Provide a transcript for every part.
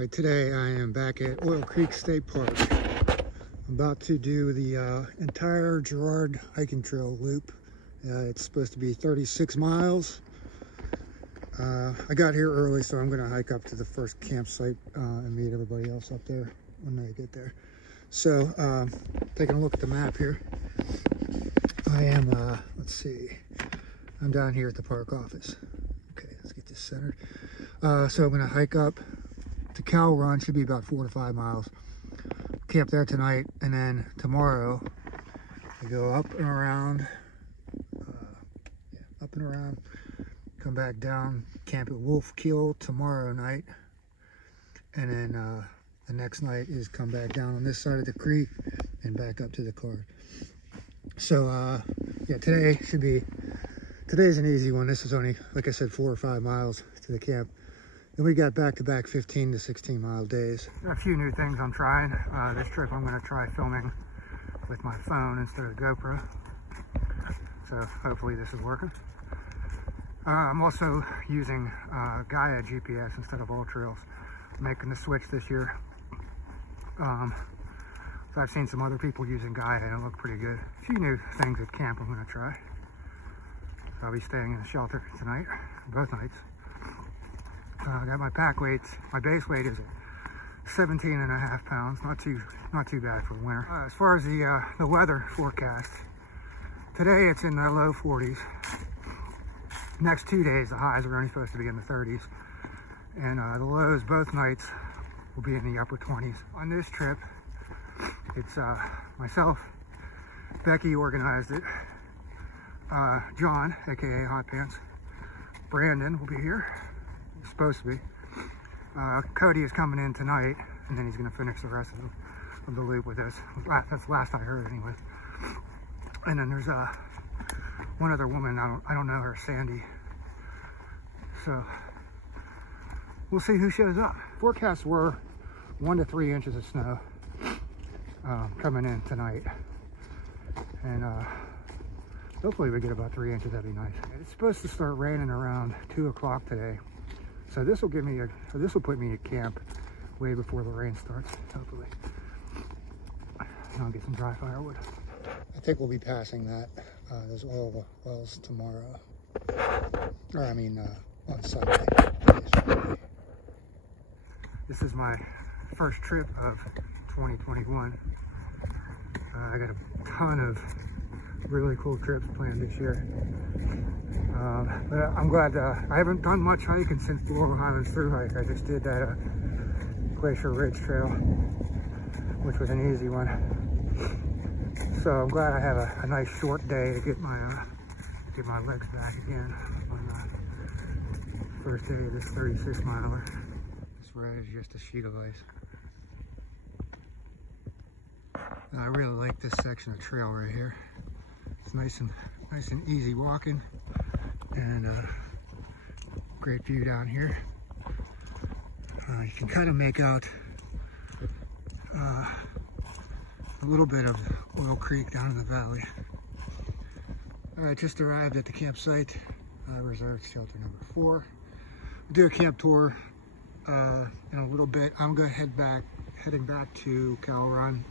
Alright, today I am back at Oil Creek State Park. I'm about to do the entire Gerard Hiking Trail loop. It's supposed to be 36 miles. I got here early, so I'm going to hike up to the first campsite and meet everybody else up there when I get there. So, taking a look at the map here. I am, let's see, I'm down here at the park office. Okay, let's get this centered. So I'm going to hike up to Cow Run, should be about 4 to 5 miles. Camp there tonight, and then tomorrow we go up and around, come back down, camp at Wolf Kill tomorrow night, and then the next night is come back down on this side of the creek and back up to the car. So yeah, today's an easy one. This is only, like I said, 4 or 5 miles to the camp. Then we got back-to-back 15 to 16 mile days. A few new things I'm trying. This trip I'm going to try filming with my phone instead of GoPro. So hopefully this is working. I'm also using Gaia GPS instead of AllTrails. I'm making the switch this year. So I've seen some other people using Gaia and it looked pretty good. A few new things at camp I'm going to try. So I'll be staying in the shelter tonight, both nights. I got my pack weights. My base weight is at 17.5 pounds. Not too bad for winter. As far as the weather forecast, today it's in the low 40s. Next 2 days, the highs are only supposed to be in the 30s, and the lows both nights will be in the upper 20s. On this trip, it's myself, Becky organized it, John, aka Hot Pants, Brandon will be here. Supposed to be. Cody is coming in tonight, and then he's going to finish the rest of the loop with us. That's last I heard, anyway. And then there's one other woman. I don't know her, Sandy. So we'll see who shows up. Forecasts were 1 to 3 inches of snow coming in tonight, and hopefully we get about 3 inches. That'd be nice. It's supposed to start raining around 2 o'clock today. So this will put me at camp way before the rain starts, hopefully. And I'll get some dry firewood. I think we'll be passing that. There's oil wells tomorrow. Or I mean, on Sunday. This is my first trip of 2021. I got a ton of really cool trips planned this year. But I'm glad I haven't done much hiking since the Laurel Highlands through hike. I just did that Glacier Ridge Trail, which was an easy one. So I'm glad I have a nice short day to get my legs back again on the first day of this 36 miler. This road is just a sheet of ice. And I really like this section of trail right here. It's nice and easy walking. And great view down here. You can kind of make out a little bit of Oil Creek down in the valley. All right, just arrived at the campsite. Reserved shelter number 4. We'll do a camp tour in a little bit. I'm going to heading back to Cow Run,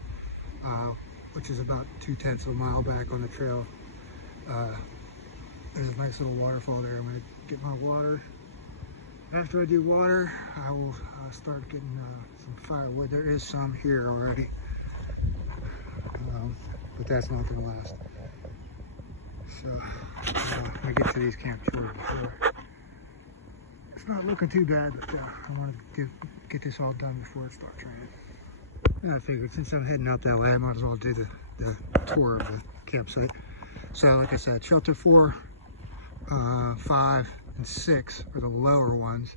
which is about 2/10 of a mile back on the trail. There's a nice little waterfall there. I'm going to get my water. After I do water, I will start getting some firewood. There is some here already, but that's not going to last. So I get to these camp chores before. It's not looking too bad, but I want to get this all done before it starts raining. And I figured since I'm heading out that way, I might as well do the tour of the campsite. So like I said, shelter 4, 5, and 6 are the lower ones,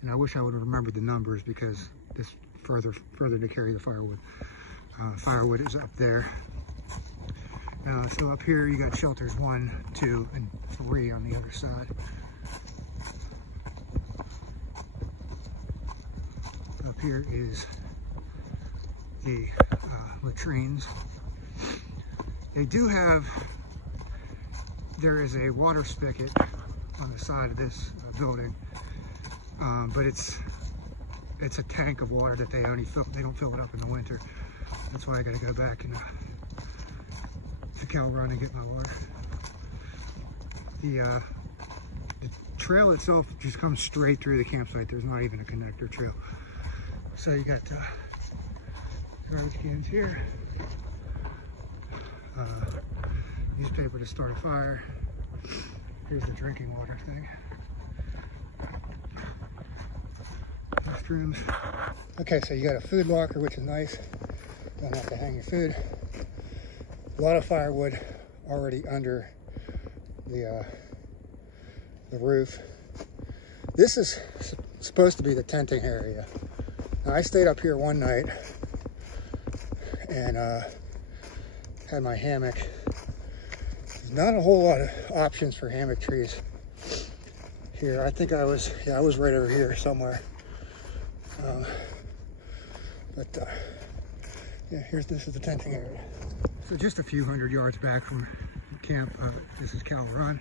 and I wish I would have remembered the numbers because this further to carry the firewood. Firewood is up there. So up here you got shelters 1, 2, and 3 on the other side. Up here is the latrines. They do have, there is a water spigot on the side of this building, but it's it's a tank of water that they only fill. They don't fill it up in the winter. That's why I got to go back and to Cal Run and get my water. The trail itself just comes straight through the campsite. There's not even a connector trail. So you got garbage cans here, newspaper to start a fire. Here's the drinking water thing. Restrooms. Okay, so you got a food locker, which is nice. Don't have to hang your food. A lot of firewood already under the roof. This is supposed to be the tenting area. Now, I stayed up here one night and had my hammock. There's not a whole lot of options for hammock trees here. I think I was right over here somewhere. Yeah, this is the tenting area. So just a few hundred yards back from camp, this is Cal Run.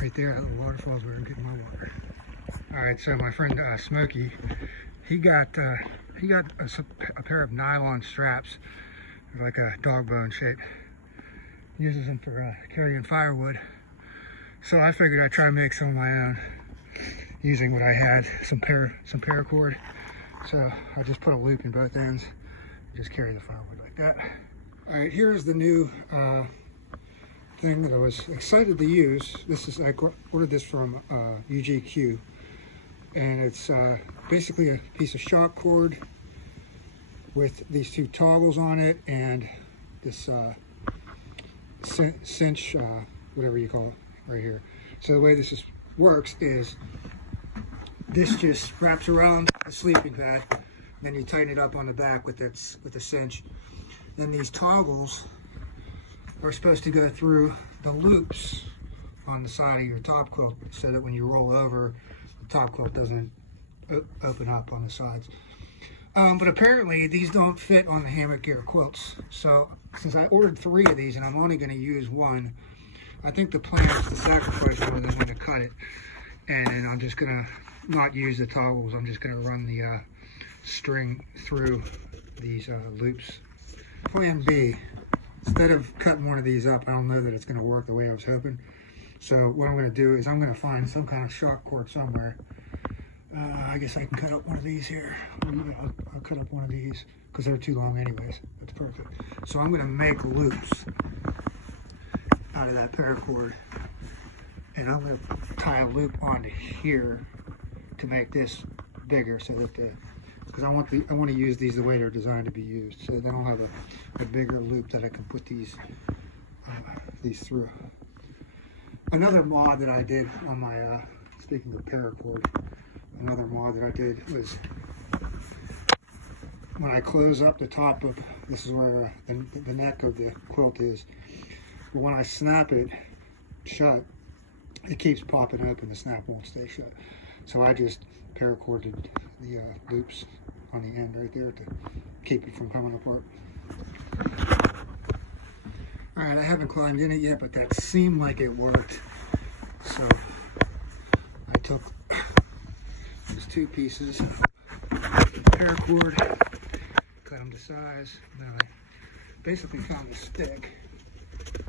Right there, that little waterfall is where I'm getting my water. All right, so my friend Smokey, he got a pair of nylon straps, like a dog bone shape. He uses them for carrying firewood. So I figured I'd try and make some of my own using what I had, some paracord. So I just put a loop in both ends, just carry the firewood like that. All right, here's the new thing that I was excited to use. I ordered this from UGQ, and it's basically a piece of shock cord with these two toggles on it and this cinch, whatever you call it, right here. So the way this works is this just wraps around a sleeping pad, then you tighten it up on the back with the cinch. Then these toggles are supposed to go through the loops on the side of your top quilt, so that when you roll over, the top quilt doesn't open up on the sides. But apparently these don't fit on the hammock gear quilts. So since I ordered 3 of these and I'm only going to use 1, I think the plan is to sacrifice one and to cut it. And I'm just going to not use the toggles. I'm just going to run the string through these loops. Plan B, instead of cutting one of these up, I don't know that it's going to work the way I was hoping. So what I'm going to do is I'm going to find some kind of shock cord somewhere. I guess I can cut up one of these here. I'll cut up one of these because they're too long anyways. That's perfect. So I'm going to make loops out of that paracord, and I'm going to tie a loop onto here to make this bigger, so that because I want to use these the way they're designed to be used, so then I'll have a bigger loop that I can put these through. Another mod that I did on my speaking of paracord, another mod that I did was when I close up the top of, this is where the neck of the quilt is, but when I snap it shut, it keeps popping open. The snap won't stay shut. So I just paracorded the loops on the end right there to keep it from coming apart. All right, I haven't climbed in it yet, but that seemed like it worked. So I took these 2 pieces of paracord, cut them to size, and then I basically found a stick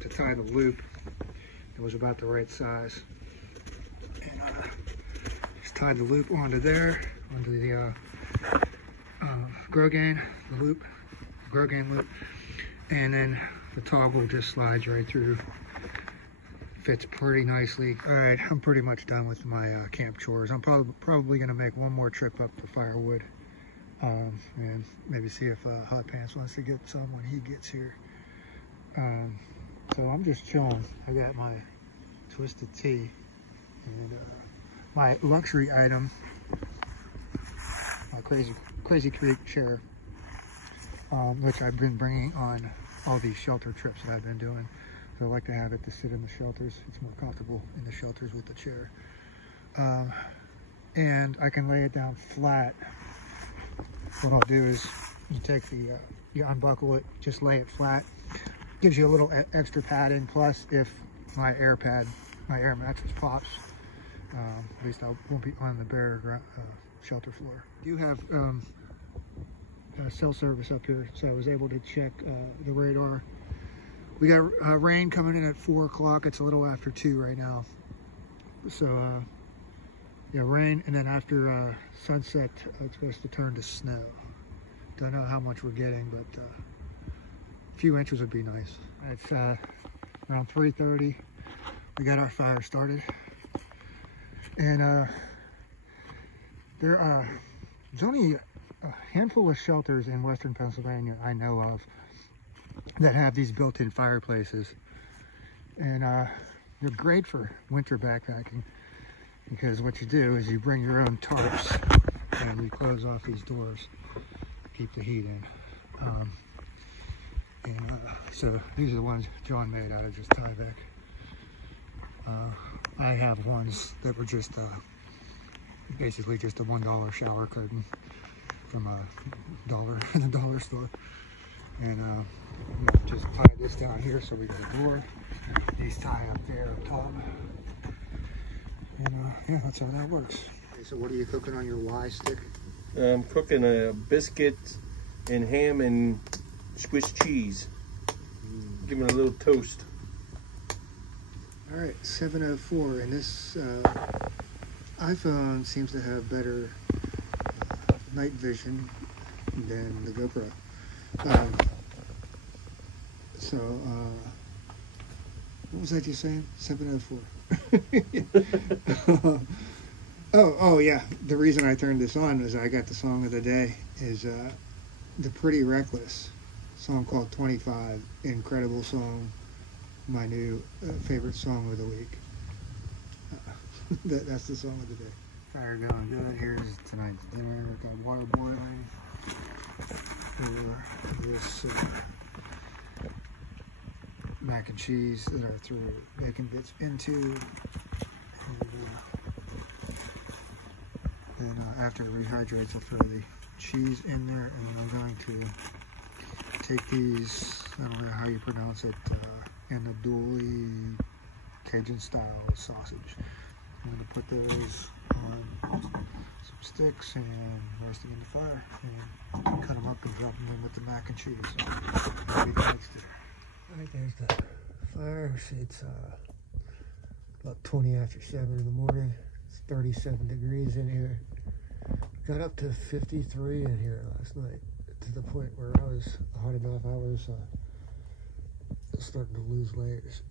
to tie the loop. It was about the right size, and just tied the loop onto there, onto the Grogan loop, and then the toggle just slides right through. Fits pretty nicely. All right, I'm pretty much done with my camp chores. I'm probably going to make one more trip up for firewood, and maybe see if Hot Pants wants to get some when he gets here. So I'm just chilling. I got my twisted tea and my luxury item, my Crazy Creek chair, which I've been bringing on all these shelter trips that I've been doing. So I like to have it to sit in the shelters. It's more comfortable in the shelters with the chair. And I can lay it down flat. What I'll do is you take you unbuckle it, just lay it flat. Gives you a little extra padding. Plus, if my air mattress pops, At least I won't be on the bare shelter floor. You have cell service up here, so I was able to check the radar. We got rain coming in at 4 o'clock. It's a little after 2 right now. So yeah, rain, and then after sunset, it's supposed to turn to snow. Don't know how much we're getting, but a few inches would be nice. It's around 3:30. We got our fire started, and there's only a handful of shelters in western Pennsylvania I know of that have these built-in fireplaces, and they're great for winter backpacking, because what you do is you bring your own tarps and you close off these doors to keep the heat in. So these are the ones John made out of just Tyvek. I have ones that were just basically just a $1 shower curtain from in the dollar store, and just tie this down here so we got a door. These tie up there up top, and yeah, that's how that works. Okay, so what are you cooking on your Y stick? I'm cooking a biscuit and ham and Swiss cheese. Give it a little toast. All right, 7:04, and this iPhone seems to have better night vision than the GoPro. What was I just saying? 7:04. Oh yeah. The reason I turned this on is I got the song of the day is the Pretty Reckless song called 25. Incredible song. My new favorite song of the week. That's the song of the day. Fire going good. Here's tonight's dinner. Got water boiling for this mac and cheese that I threw bacon bits into. And then after it rehydrates, I'll throw the cheese in there, and I'm going to take these, I don't know how you pronounce it, Anadoli Cajun style sausage. I'm going to put those on some sticks and roast them in the fire, and cut them up and drop them in with the mac and cheese. Alright, there's the fire. It's about 20 after 7 in the morning. It's 37 degrees in here. Got up to 53 in here last night, to the point where I was hot enough I was starting to lose layers.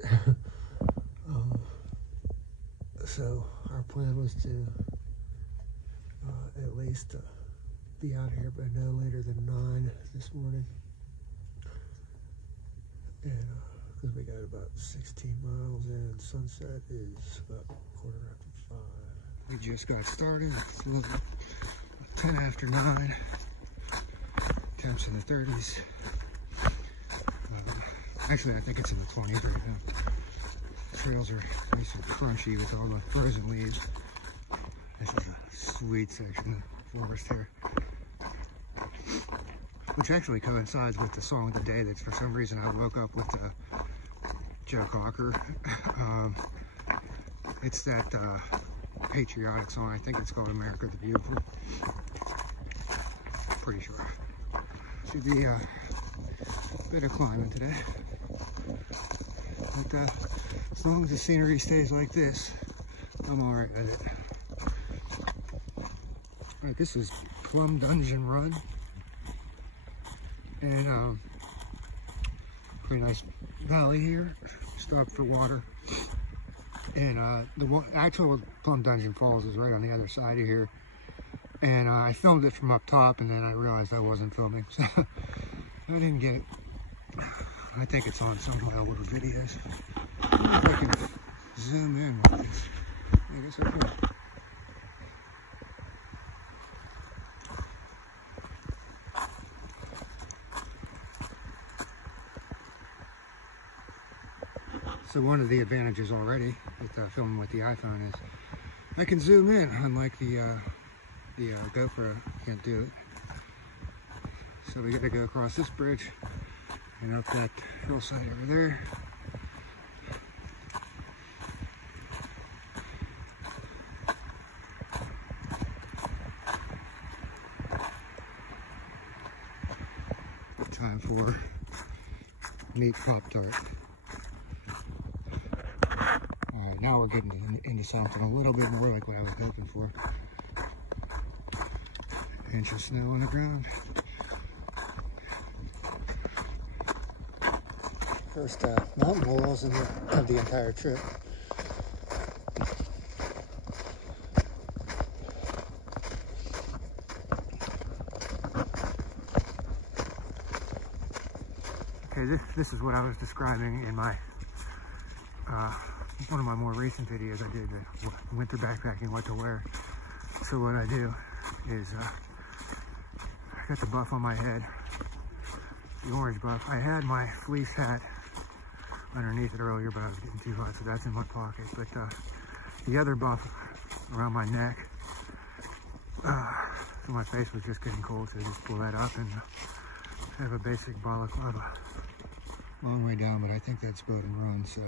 So our plan was to at least be out here by no later than 9 this morning, and because we got about 16 miles in, sunset is about 5:15. We just got started. It's a little 10 after 9. Temps in the 30s. Actually, I think it's in the 20s right now. The trails are nice and crunchy with all the frozen leaves. This is a sweet section of forest here, which actually coincides with the song of the day. That's for some reason I woke up with Joe Cocker. It's that patriotic song. I think it's called America the Beautiful. Pretty sure. Should be a bit of climbing today. But as long as the scenery stays like this, I'm alright with it. Alright, this is Plum Dungeon Run. And pretty nice valley here. Stop for water. And the actual Plum Dungeon Falls is right on the other side of here. And I filmed it from up top, and then I realized I wasn't filming, so I didn't get it. I think it's on some of the little videos. I don't know if I can zoom in with this. I guess I could. So one of the advantages already with filming with the iPhone is I can zoom in, unlike the GoPro can't do it. So we got to go across this bridge and up that hillside over there. time for meat Pop-Tart. Alright, now we're getting into something a little bit more like what I was hoping for. Inch of snow on the ground. First mountain walls of the entire trip. Okay, this is what I was describing in my one of my more recent videos I did, winter backpacking, what to wear. So what I do is I got the buff on my head, the orange buff. I had my fleece hat underneath it earlier, but I was getting too hot, so that's in my pocket. But the other buff around my neck, so my face was just getting cold, so I just pull that up and have a basic balaclava. Long way down, but I think that's Bowden Run, so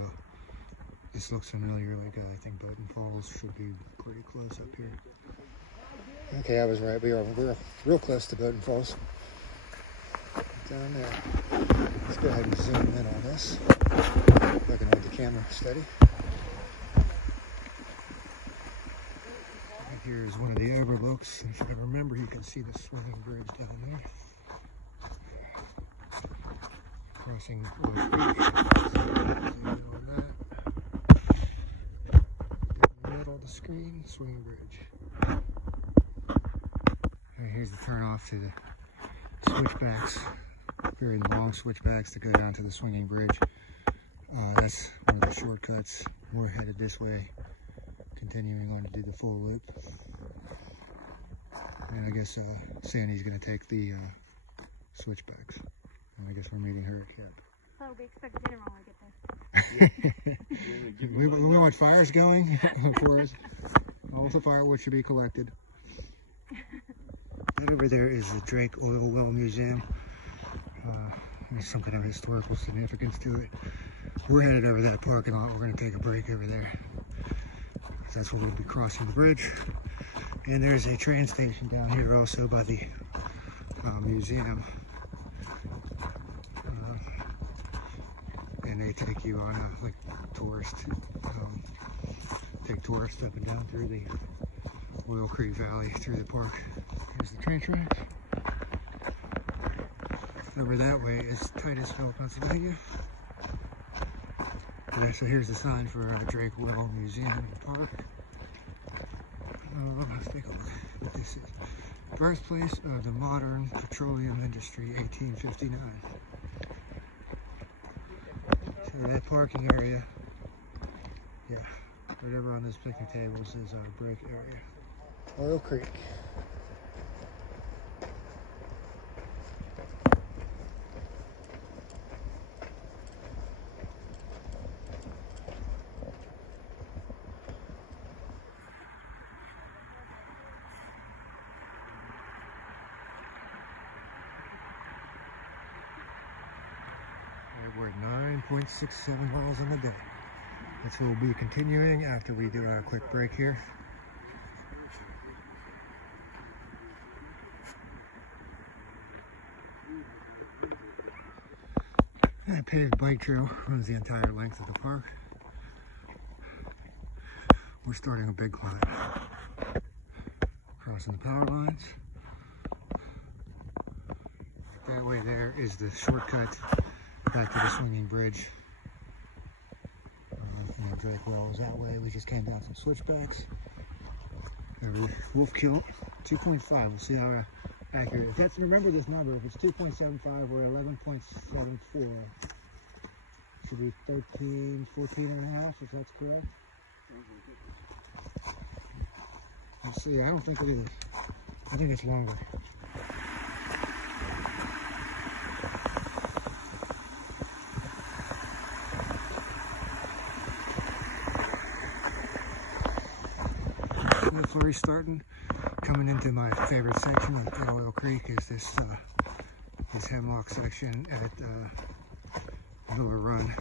this looks familiar. Like I think Bowden Falls should be pretty close up here. Okay, I was right. We are real close to Bowden Falls. Down there. Let's go ahead and zoom in on this. If I can hold the camera steady. Right here is one of the overlooks. If I remember, you can see the swinging bridge down there. Crossing Oil Creek. On that. Middle of the screen, swinging bridge. Right, here's the turn off to the switchbacks. Very long switchbacks that go down to the swinging bridge. That's one of the shortcuts. We're headed this way, continuing on to do the full loop. And I guess Sandy's going to take the switchbacks. And I guess we're meeting her at camp. Oh, we expect dinner when we get there. we want fires going for us. All the firewood should be collected. Over there is the Drake Oil Well Museum. There's some kind of historical significance to it. We're headed over that parking lot. We're going to take a break over there. That's where we'll be crossing the bridge. And there's a train station down here also by the museum. And they take you on like tourist, take tourists up and down through the Oil Creek Valley through the park. Here's the train tracks. Over that way is Titusville, Pennsylvania. Okay, so here's the sign for Drake Oil Museum and Park. Let's take a look what this is. Birthplace of the modern petroleum industry, 1859. So that parking area, yeah, right over on those picnic tables is our break area. Oil Creek. We're at 9.67 miles in a day. That's what we'll be continuing after we do a quick break here. A paved bike trail runs the entire length of the park. We're starting a big climb. Crossing the power lines. That way there is the shortcut back to the swinging bridge. Drake Well was that way. We just came down some switchbacks. Wolf Kill 2.5. We'll see how accurate. If that's, remember this number. If it's 2.75 or 11.74, should be 13, 14 and a half. If that's correct. Let's see. I don't think it is. I think it's longer. That's where we're starting. Coming into my favorite section at Oil Creek is this hemlock section at Miller Run.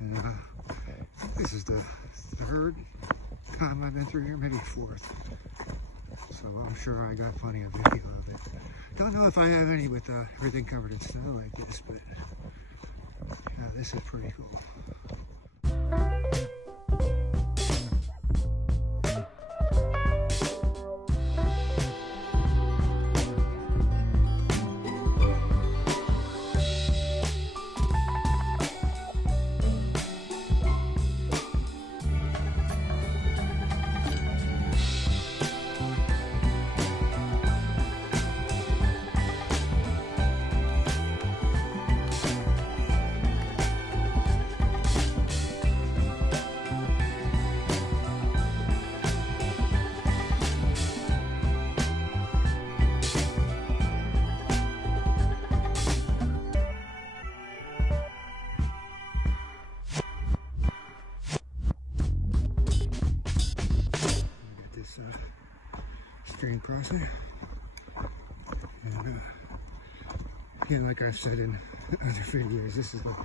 And this is the third time I've been through here, maybe fourth. So so I'm sure I got plenty of video of it. Don't know if I have any with everything covered in snow like this, but yeah, this is pretty cool. Stream crossing, and again, like I've said in other videos, this is like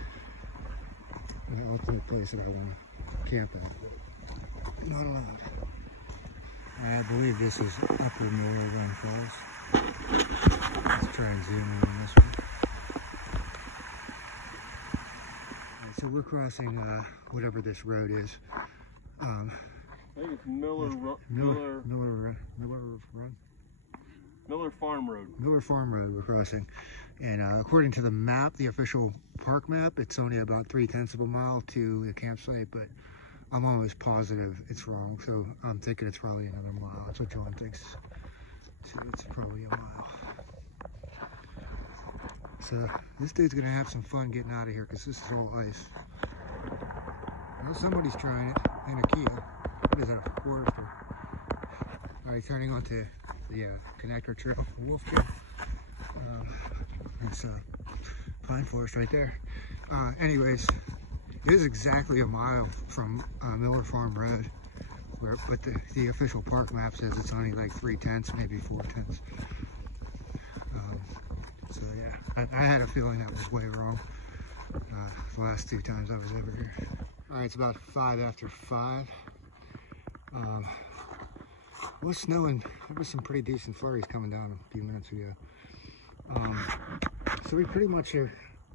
an ultimate place that I want to camp at. Not allowed. I believe this is Upper Miller Run Falls. Let's try and zoom in on this one. Alright, so we're crossing whatever this road is. I think it's Miller Farm Road. Miller Farm Road we're crossing. And according to the map, the official park map, it's only about 3/10 of a mile to the campsite, but I'm almost positive it's wrong. So I'm thinking it's probably another mile. That's what John thinks. So it's probably a mile. So this dude's gonna have some fun getting out of here because this is all ice. Well, somebody's trying it in a Kia. What is that, a Forester? Alright, turning onto the connector trail, Wolf Trail. It's pine forest right there. Anyways, it is exactly a mile from Miller Farm Road, but the official park map says it's only like 3/10, maybe 4/10. So yeah, I had a feeling that was way wrong the last 2 times I was over here. Alright, it's about 5 after 5. It was snowing. There was some pretty decent flurries coming down a few minutes ago. So we pretty much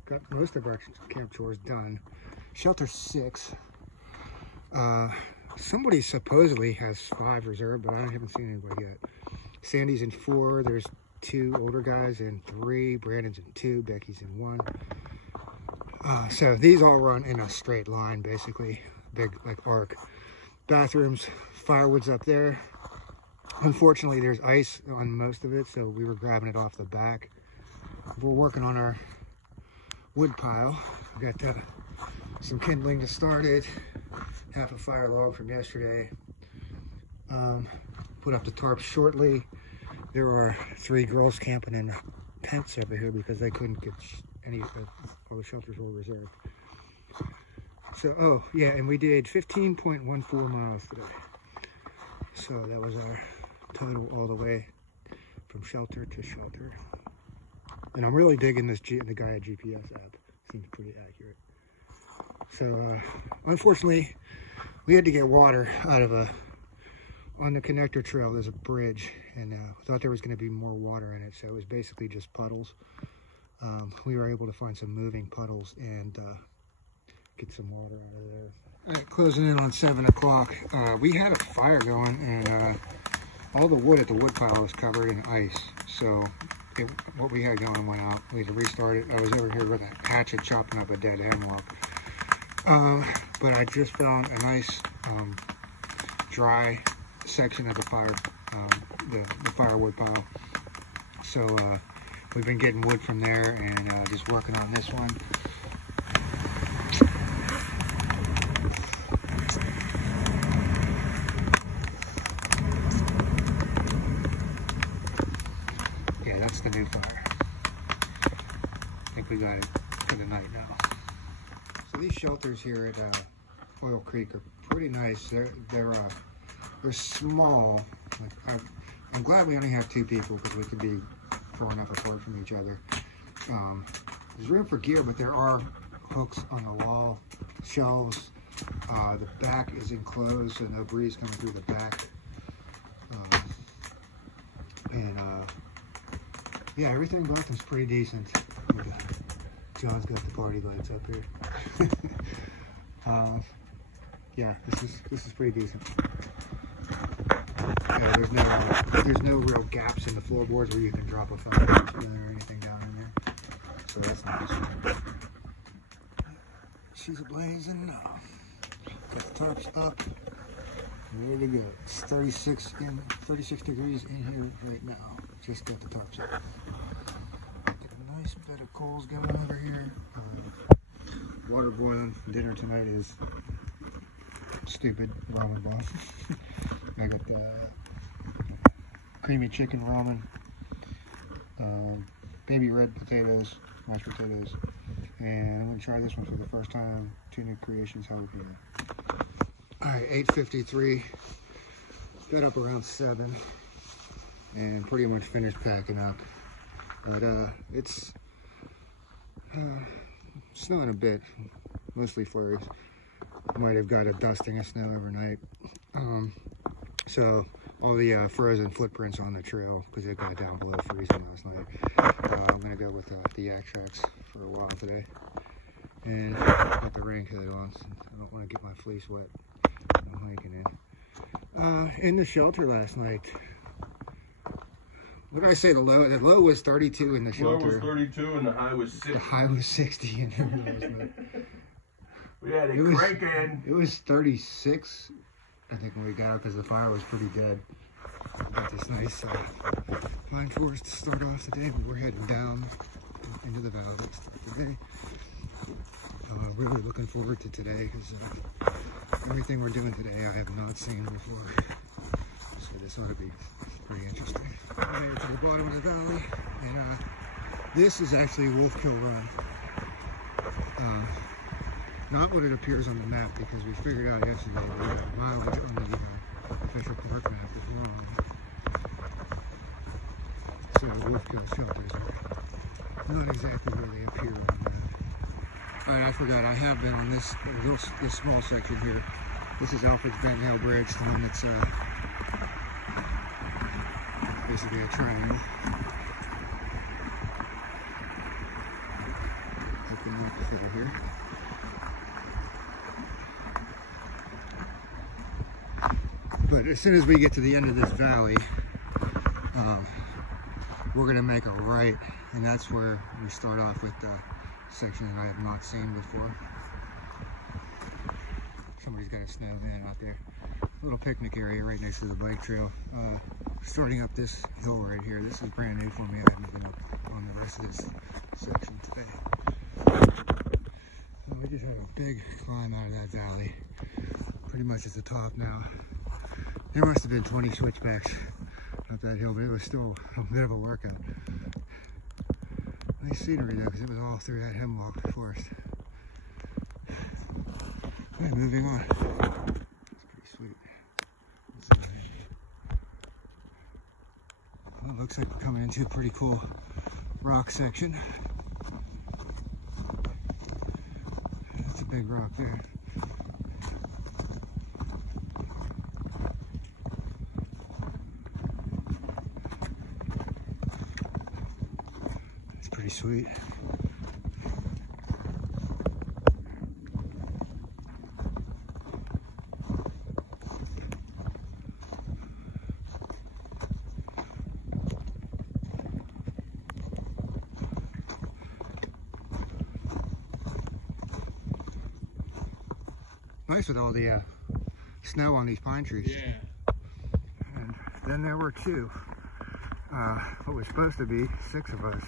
got most of our camp chores done. Shelter 6. Somebody supposedly has 5 reserved, but I haven't seen anybody yet. Sandy's in 4. There's 2 older guys in 3. Brandon's in 2. Becky's in 1. So these all run in a straight line, basically. Big, like, arc. Bathrooms, firewood's up there. Unfortunately, there's ice on most of it, so we were grabbing it off the back. We're working on our wood pile. We got some kindling to start it. Half a fire log from yesterday. Put up the tarp shortly. There are 3 girls camping in tents over here because they couldn't get any, all the shelters were reserved. So, oh yeah, and we did 15.14 miles today. So that was our total all the way from shelter to shelter. And I'm really digging this the Gaia GPS app. Seems pretty accurate. So, unfortunately, we had to get water out of on the connector trail. There's a bridge, and we thought there was going to be more water in it. So it was basically just puddles. We were able to find some moving puddles and get some water out of there. All right, closing in on 7 o'clock. We had a fire going, and all the wood at the wood pile was covered in ice. So what we had going went out. We had to restart it. I was over here with a hatchet chopping up a dead hemlock. But I just found a nice dry section of the fire, the firewood pile. So we've been getting wood from there and just working on this one. Yeah, that's the new fire. I think we got it for the night now. So these shelters here at Oil Creek are pretty nice. They're small. Like, I'm glad we only have 2 people because we could be far enough apart from each other. There's room for gear, but there are hooks on the wall, shelves. The back is enclosed, so no breeze coming through the back. And yeah, everything about them's pretty decent. John's got the party lights up here. Yeah, this is pretty decent. Yeah, there's no real gaps in the floorboards where you can drop a fire or anything down in there. So that's nice. She's ablazing now. Got the tarps up. Ready to go. It's 36 degrees in here right now. Just got the tarps up. Get a nice bed of coals going over here. Water boiling. Dinner tonight is stupid ramen broth. I got the creamy chicken ramen, baby red potatoes, mashed potatoes, and I'm gonna try this one for the first time. 2 new creations jalapeno. All right, 8:53. Got up around 7, and pretty much finished packing up. But it's snowing a bit, mostly flurries. Might have got a dusting of snow overnight. So all the frozen footprints on the trail, because it got down below freezing last night. I'm gonna go with the yak tracks for a while today, and put the raincoat on. So I don't want to get my fleece wet. I'm hiking in the shelter last night. What did I say? The low was 32 in the shelter. The low was 32 and the high was 60. The high was 60 in there last night. We had it cranking. It was 36, I think, when we got out, because the fire was pretty dead. Got this nice pine forest to start off the day, but we're heading down into the valley to start the day. Really looking forward to today, because everything we're doing today I have not seen before. So this ought to be pretty interesting. I made it to the bottom of the valley, and this is actually Wolfkill Run. Not what it appears on the map, because we figured out yesterday that the mileage on the official park map is wrong. So Wolfkill shelters are not exactly where they appear on the map. Alright, I forgot, I have been in this small section here. This is Alfred's Bent Hill Bridge, the one that's basically a triangle. Looking up the hill here. But as soon as we get to the end of this valley, we're going to make a right, and that's where we start off with the section that I have not seen before. Somebody's got a snow van out there. Little picnic area right next to the bike trail. Starting up this hill right here. This is brand new for me. I haven't been up on the rest of this section today. We just had a big climb out of that valley. Pretty much at the top now. There must have been 20 switchbacks up that hill, but it was still a bit of a workout. Nice scenery though, because it was all through that hemlock forest. Alright, moving on. It's pretty sweet. Well, it looks like we're coming into a pretty cool rock section. That's a big rock there. Pretty sweet. Nice with all the snow on these pine trees. Yeah. And then there were 2. What was supposed to be 6 of us.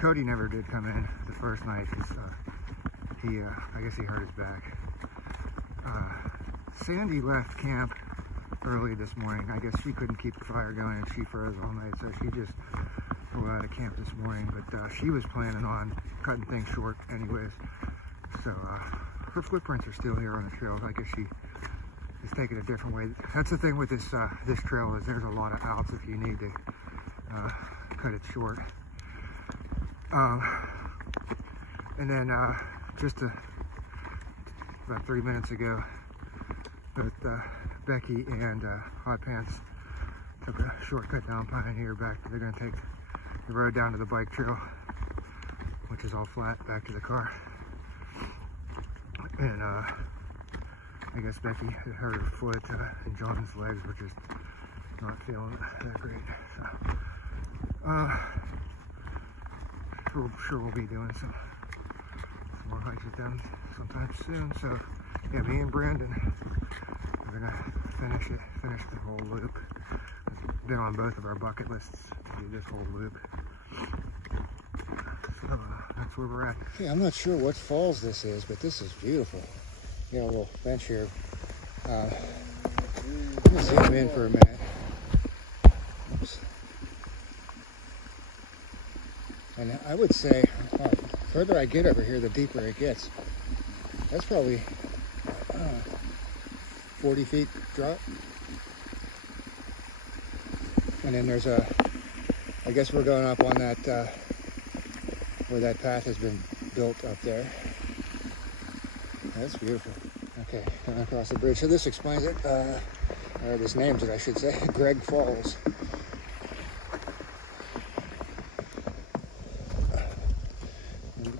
Cody never did come in the first night because I guess he hurt his back. Sandy left camp early this morning. I guess she couldn't keep the fire going and she froze all night, so she just pulled out of camp this morning. But she was planning on cutting things short anyways. So her footprints are still here on the trail. I guess she is taking a different way. That's the thing with this this trail, is there's a lot of outs if you need to cut it short. And then just about 3 minutes ago, both Becky and Hot Pants Took a shortcut down Pioneer back. They're gonna take the road down to the bike trail, which is all flat, back to the car. And I guess Becky, her foot and John's legs were just not feeling that great. So sure we'll be doing some more hikes with them sometime soon. So yeah, me and Brandon, we're gonna finish the whole loop. It's been on both of our bucket lists to do this whole loop. So that's where we're at. Hey, I'm not sure what falls this is, but this is beautiful. You know, a little bench here. I'm gonna zoom in for a minute. Oops. And I would say, the further I get over here, the deeper it gets. That's probably 40 feet drop. And then there's I guess we're going up on that, where that path has been built up there. That's beautiful. Okay, going across the bridge. So this explains it, or this names it, I should say, Greg Falls.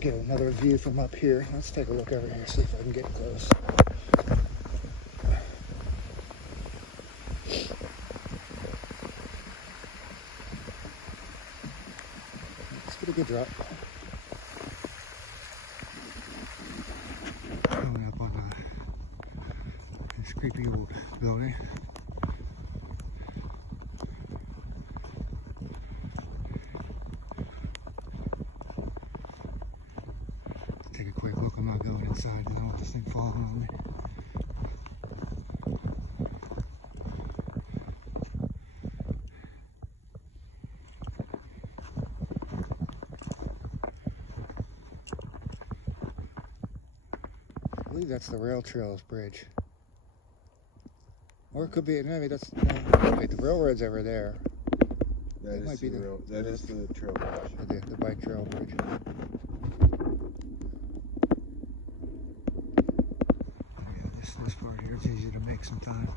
Get another view from up here. Let's take a look over here, see if I can get close. Let's get a good drop. Coming up on this creepy old building. Take a quick look. I'm not going inside because I don't want this thing falling on me. I believe that's the Rail Trails Bridge. Or it could be, maybe that's, no, wait, the railroad's over there. That is the trail bridge. The bike trail bridge. This part here, it's easy to make sometime.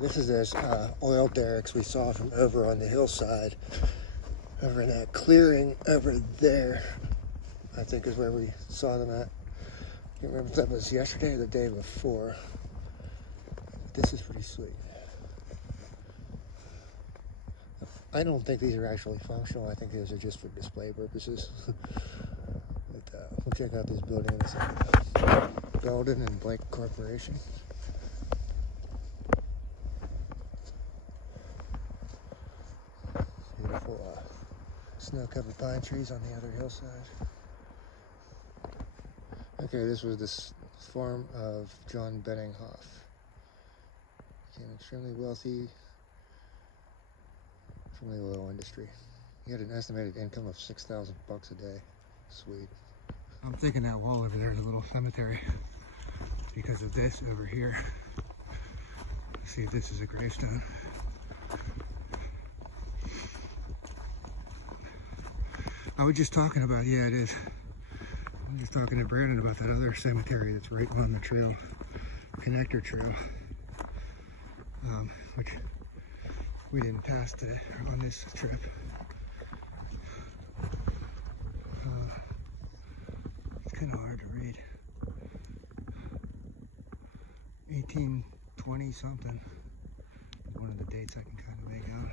This is those oil derricks we saw from over on the hillside. Over in that clearing over there, I think is where we saw them at. I can't remember if that was yesterday or the day before. This is pretty sweet. I don't think these are actually functional. I think these are just for display purposes. We'll check out this building in a second. Belden and Blake Corporation. Beautiful snow-covered pine trees on the other hillside. Okay, this was this farm of John Benninghoff. Became extremely wealthy from the oil industry. He had an estimated income of $6,000 a day. Sweet. I'm thinking that wall over there is a little cemetery because of this over here. Let's see if this is a gravestone. I was just talking about, yeah, it is. I'm just talking to Brandon about that other cemetery that's right on the trail, connector trail, which we didn't pass today on this trip. It's kind of hard to read. 1820 something. One of the dates I can kind of make out.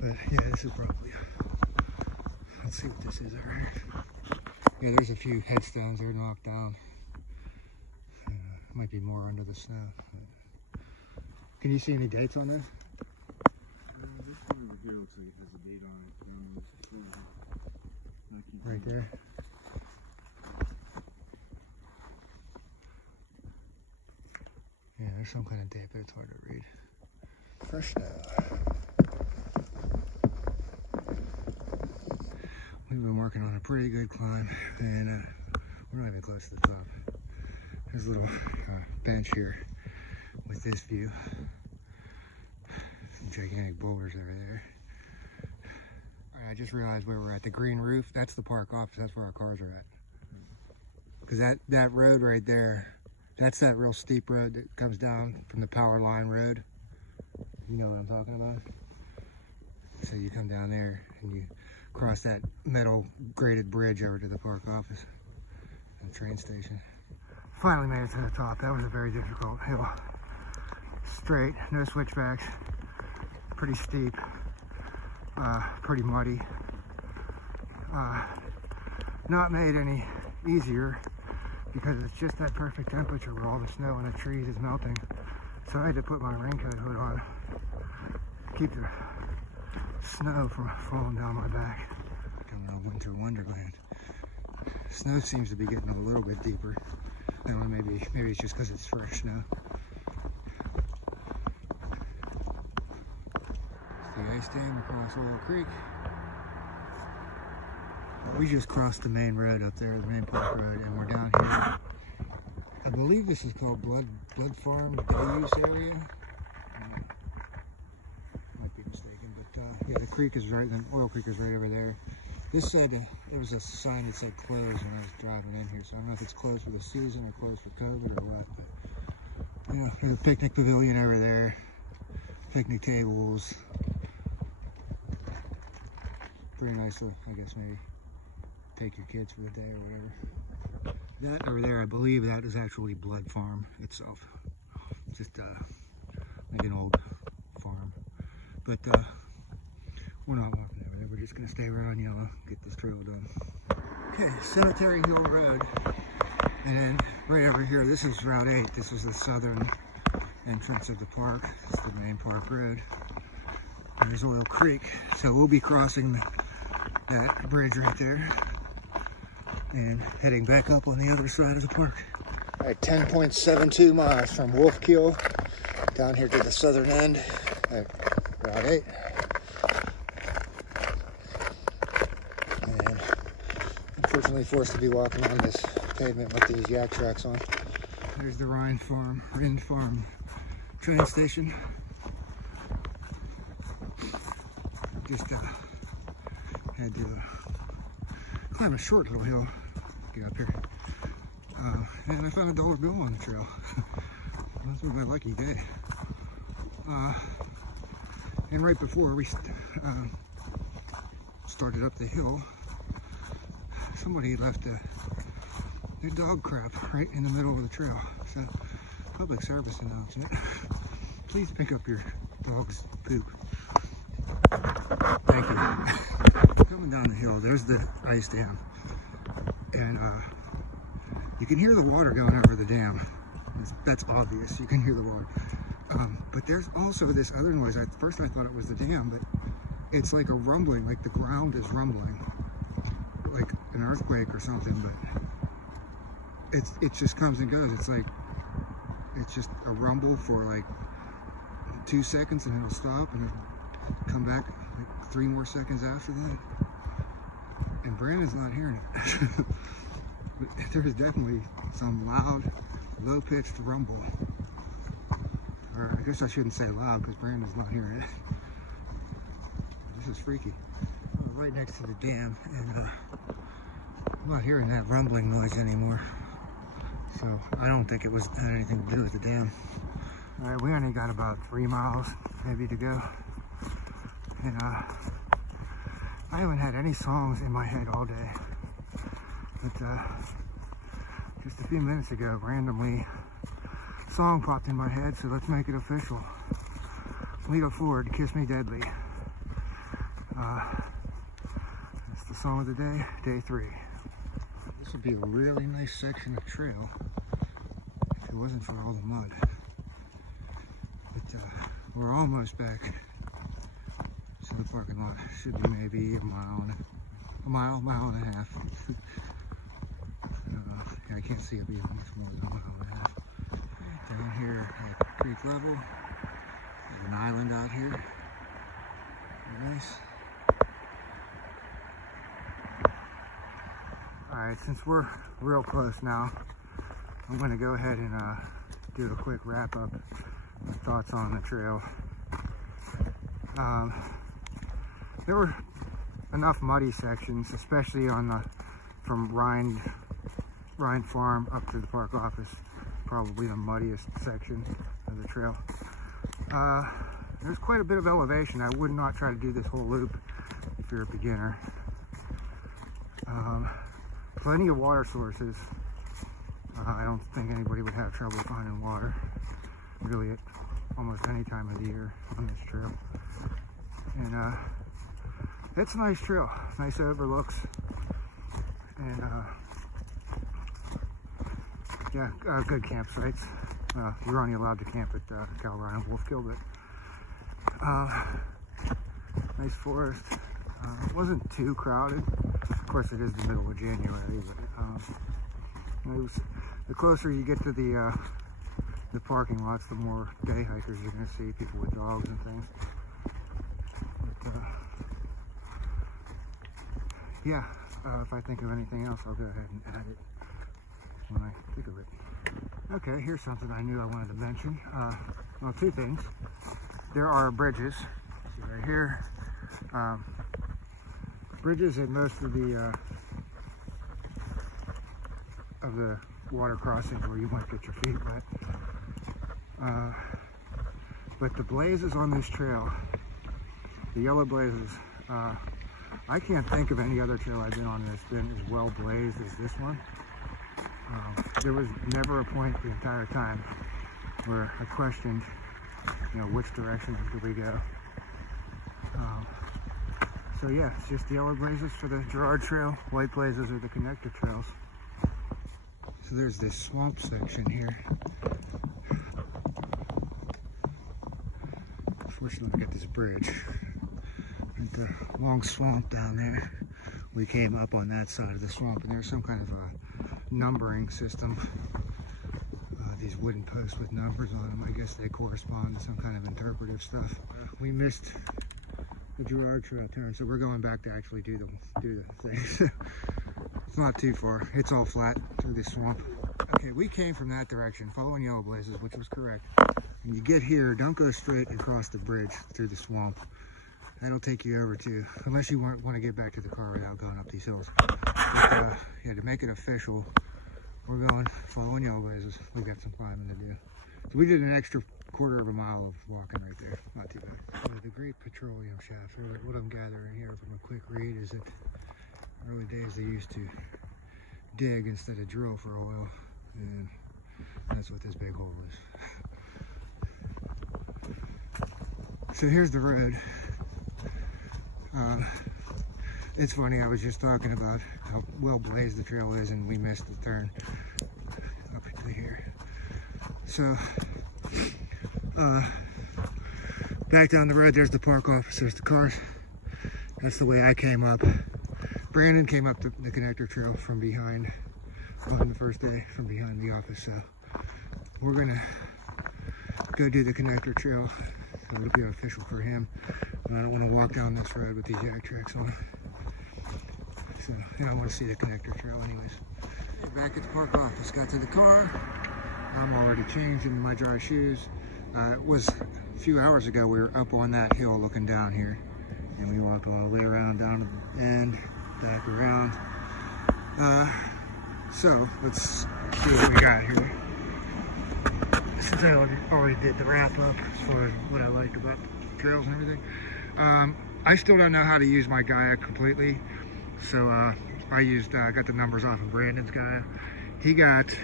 But yeah, this is probably, let's see what this is over here. Yeah, there's a few headstones. They're knocked down. Might be more under the snow. Can you see any dates on this? This one over here looks like it has a date on it. Right there. Yeah, there's some kind of date, but it's hard to read. Fresh now. We've been working on a pretty good climb, and we're not even close to the top. There's a little bench here with this view. Some gigantic boulders over there. All right, I just realized where we're at. The green roof, that's the park office. That's where our cars are at. Because that road right there, That's that real steep road that comes down from the power line road. You know what I'm talking about? So you come down there and you cross that metal graded bridge over to the park office and train station. Finally made it to the top. That was a very difficult hill. Straight, no switchbacks, pretty steep, pretty muddy. Not made any easier because it's just that perfect temperature where all the snow in the trees is melting. So I had to put my raincoat hood on to keep the snow from falling down my back. Coming to winter wonderland. Snow seems to be getting a little bit deeper. I don't know, maybe it's just because it's fresh snow. It's the ice dam across Oil Creek. We just crossed the main road up there, the main park road, and we're down here. I believe this is called Blood Farm Use area. Might be mistaken, but yeah, the creek is right. The Oil Creek is right over there. This said there was a sign that said closed when I was driving in here, so I don't know if it's closed for the season or closed for COVID or what. But, you know, there's a picnic pavilion over there, picnic tables. Pretty nice to, I guess, maybe take your kids for the day or whatever. That over there, I believe that is actually Blood Farm itself. Just like an old farm. But we're not walking over there. We're just gonna stay around Yellow, get this trail done. Okay, Cemetery Hill Road. And then right over here, this is Route 8. This is the southern entrance of the park. It's the main park road. And there's Oil Creek. So we'll be crossing that bridge right there and heading back up on the other side of the park. All right, 10.72 miles from Wolf Kill down here to the southern end at Route 8. And unfortunately forced to be walking on this pavement with these yak tracks on. There's the Rind Farm train station. Just had to climb a short little hill to get up here. And I found a $1 bill on the trail. That's my lucky day. And right before we started up the hill, somebody left their dog crap right in the middle of the trail. So, public service announcement. Please pick up your dog's poop. Thank you. Coming down the hill, there's the ice dam. And you can hear the water going over the dam. That's obvious, you can hear the water. But there's also this other noise. At first I thought it was the dam, but it's like a rumbling, like the ground is rumbling. Like an earthquake or something, but it just comes and goes. It's just a rumble for like 2 seconds and it'll stop and it'll come back like 3 more seconds after that. And Brandon's not hearing it. But there's definitely some loud, low-pitched rumble. Or I guess I shouldn't say loud because Brandon's not hearing it. This is freaky. Right next to the dam, and I'm not hearing that rumbling noise anymore. So I don't think it had anything to do with the dam. All right, we only got about 3 miles maybe to go. And I haven't had any songs in my head all day. But just a few minutes ago, randomly, a song popped in my head, so let's make it official. Lita Ford, Kiss Me Deadly. That's the song of the day, day 3. This would be a really nice section of trail if it wasn't for all the mud. But we're almost back to the parking lot. Should be maybe a mile and a half. I can't see it being much more than a mile and a half. Down here at creek level, there's an island out here. Nice. Alright, since we're real close now, I'm going to go ahead and do a quick wrap up of thoughts on the trail. There were enough muddy sections, especially on from Rind Farm up to the park office, probably the muddiest section of the trail. There's quite a bit of elevation. I would not try to do this whole loop if you're a beginner. Plenty of water sources. I don't think anybody would have trouble finding water really at almost any time of the year on this trail. And it's a nice trail, nice overlooks, and yeah, good campsites. You're only allowed to camp at Calvary and Wolfkill, but nice forest. It wasn't too crowded. Of course, it is the middle of January, but it was, the closer you get to the parking lots, the more day hikers you're going to see, people with dogs and things. But, yeah, if I think of anything else, I'll go ahead and add it when I think of it. Okay, here's something I knew I wanted to mention. Well, two things. There are bridges. See right here. Bridges at most of the water crossings where you might get your feet wet. But the blazes on this trail, the yellow blazes, I can't think of any other trail I've been on that's been as well blazed as this one. There was never a point the entire time where I questioned, which direction do we go. So yeah, it's just the yellow blazes for the Gerard Trail, white blazes are the connector trails. So there's this swamp section here. Fortunately, we got this bridge. There's the long swamp down there. We came up on that side of the swamp, and there's some kind of a numbering system. These wooden posts with numbers on them. I guess they correspond to some kind of interpretive stuff. We missed the Gerard Trail turn, so we're going back to actually do the thing. It's not too far. It's all flat through this swamp. Okay, we came from that direction, following yellow blazes, which was correct. When you get here, don't go straight across the bridge through the swamp. That'll take you over to, unless you want to get back to the car without going up these hills. But yeah, to make it official, we're going following yellow blazes. We got some climbing to do. So we did an extra quarter of a mile of walking right there. Not too bad. The Great Petroleum Shaft. What I'm gathering here from a quick read is that early days they used to dig instead of drill for oil, and that's what this big hole is. So here's the road. It's funny, I was just talking about how well blazed the trail is, and we missed the turn up to here. So back down the road, there's the park office, there's the cars. That's the way I came up. Brandon came up the connector trail from behind on the first day, from behind the office. So we're gonna go do the connector trail. So it'll be official for him. And I don't want to walk down this road with these jack tracks on. So I don't want to see the connector trail anyways. Back at the park office, got to the car. I'm already changed in my dry shoes. It was a few hours ago we were up on that hill looking down here. And we walked all the way around down to the end, back around. So let's see what we got here. Since I already did the wrap up as far as what I liked about trails and everything. I still don't know how to use my Gaia completely. So I got the numbers off of Brandon's Gaia. He got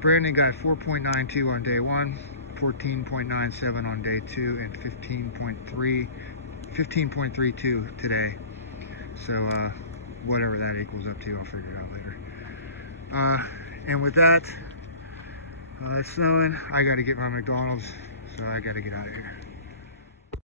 Brandon got 4.92 on day 1, 14.97 on day 2, and 15.32 today. So whatever that equals up to, I'll figure it out later. And with that, it's snowing. I got to get my McDonald's, so I got to get out of here.